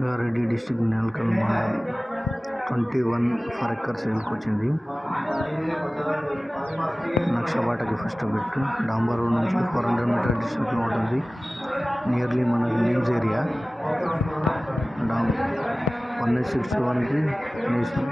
Gareddy district Nalkal mandal 21 per acre sale వచ్చింది. నక్షబాటకి first bit డాంబర్ road నుంచి 400 metre డిస్టెన్స్లో ఉంటుంది. నియర్లీ మన లీవ్స్ ఏరియా 1861కి నేషనల్